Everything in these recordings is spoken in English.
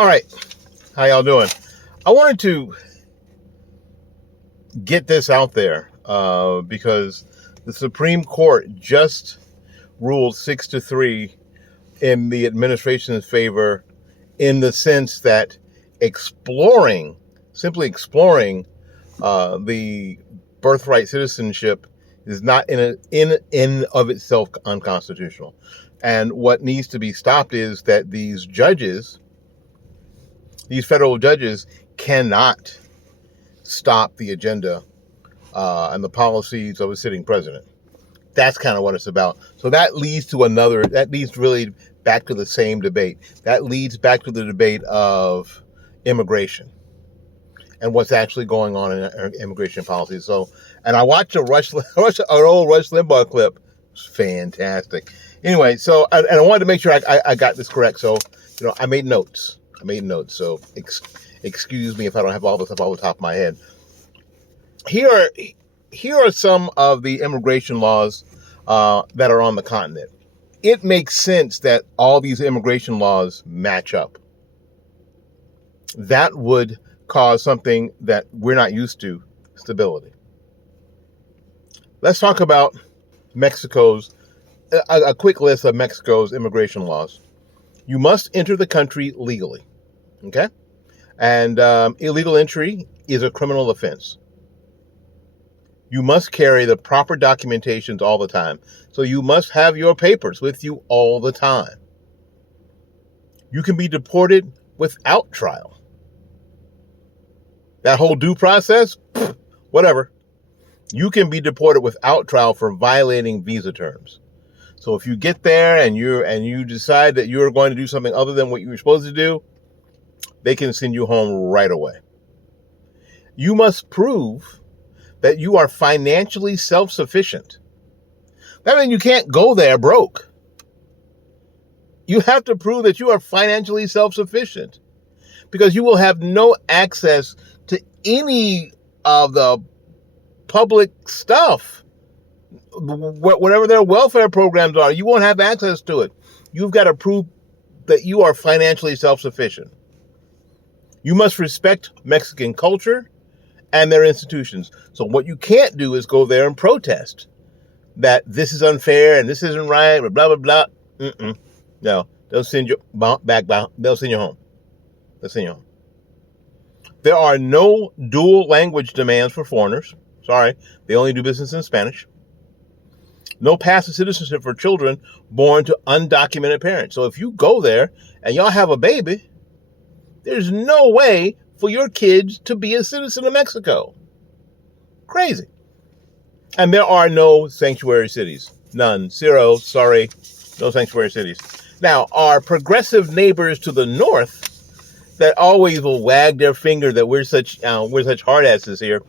All right, how y'all doing? I wanted to get this out there because the Supreme Court just ruled 6-3 in the administration's favor, in the sense that simply exploring the birthright citizenship is not in of itself unconstitutional. And what needs to be stopped is that these federal judges cannot stop the agenda and the policies of a sitting president. That's kind of what it's about. So that leads really back to the same debate. That leads back to the debate of immigration and what's actually going on in immigration policy. So, and I watched an old Rush Limbaugh clip. It's fantastic. Anyway, so, and I wanted to make sure I got this correct. So, I made notes. So excuse me if I don't have all this up off the top of my head. Here are some of the immigration laws that are on the continent. It makes sense that all these immigration laws match up. That would cause something that we're not used to: stability. Let's talk about a quick list of Mexico's immigration laws. You must enter the country legally. Okay? And illegal entry is a criminal offense. You must carry the proper documentations all the time. So you must have your papers with you all the time. You can be deported without trial. That whole due process, whatever. You can be deported without trial for violating visa terms. So if you get there and you decide that you're going to do something other than what you were supposed to do, they can send you home right away. You must prove that you are financially self-sufficient. That means you can't go there broke. You have to prove that you are financially self-sufficient, because you will have no access to any of the public stuff. Whatever their welfare programs are, you won't have access to it. You've got to prove that you are financially self-sufficient. You must respect Mexican culture and their institutions. So what you can't do is go there and protest that this is unfair and this isn't right, blah, blah, blah. No, they'll send you back. They'll send you home. There are no dual language demands for foreigners. Sorry, they only do business in Spanish. No passive citizenship for children born to undocumented parents. So if you go there and y'all have a baby, there's no way for your kids to be a citizen of Mexico. Crazy. And there are no sanctuary cities. None. Zero. Sorry. No sanctuary cities. Now, our progressive neighbors to the north that always will wag their finger that we're such hard-asses here,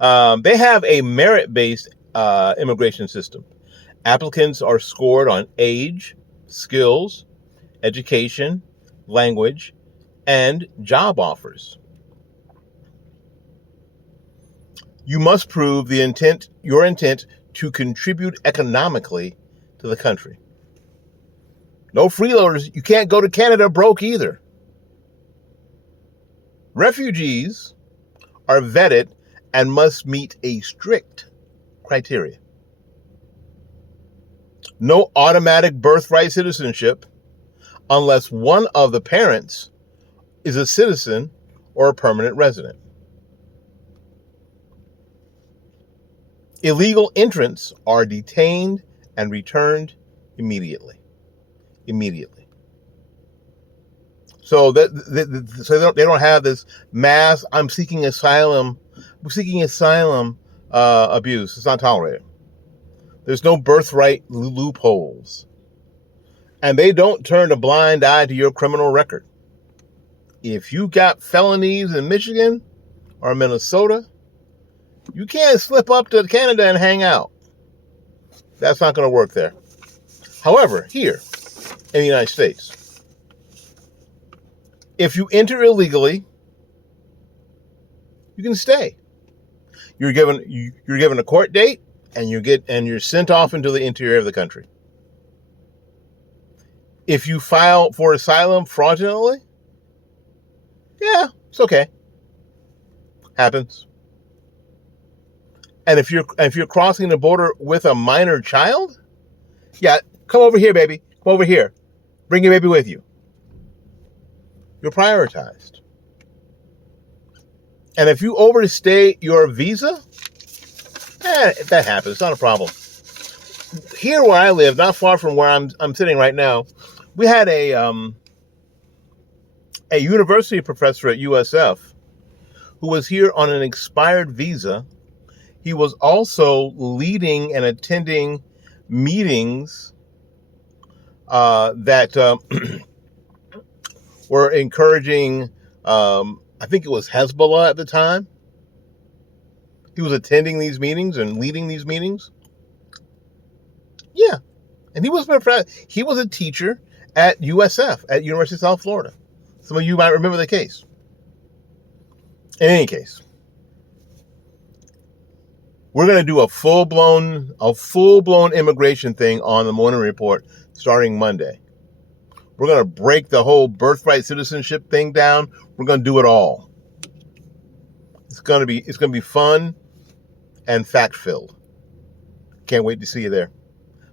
they have a merit-based immigration system. Applicants are scored on age, skills, education, language, and job offers. You must prove your intent to contribute economically to the country. No freeloaders. You can't go to Canada broke either. Refugees are vetted and must meet a strict criteria. No automatic birthright citizenship unless one of the parents is a citizen or a permanent resident. Illegal entrants are detained and returned immediately. So that they don't have this mass I'm seeking asylum abuse. It's not tolerated. There's no birthright loopholes. And they don't turn a blind eye to your criminal record. If you got felonies in Michigan or Minnesota, you can't slip up to Canada and hang out. That's not going to work there. However, here in the United States, if you enter illegally, you can stay. You're given a court date, and you're sent off into the interior of the country. If you file for asylum fraudulently, Yeah, it's okay. Happens. And if you're crossing the border with a minor child, yeah, come over here, baby. Come over here. Bring your baby with you. You're prioritized. And if you overstay your visa, that happens. It's not a problem. Here where I live, not far from where I'm sitting right now, we had a university professor at USF who was here on an expired visa. He was also leading and attending meetings that were encouraging, I think it was Hezbollah at the time. He was attending these meetings and leading these meetings. Yeah. And he was a teacher at USF, at University of South Florida. Some of you might remember the case. In any case, we're going to do a full-blown immigration thing on the Morning Report starting Monday. We're going to break the whole birthright citizenship thing down. We're going to do it all. It's going to be fun and fact-filled. Can't wait to see you there.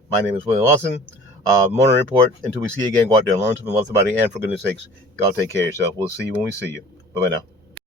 My name is Willie Lawson. Morning Report. Until we see you again, go out there and learn something, love somebody, and for goodness sakes, y'all take care of yourself. We'll see you when we see you. Bye-bye now.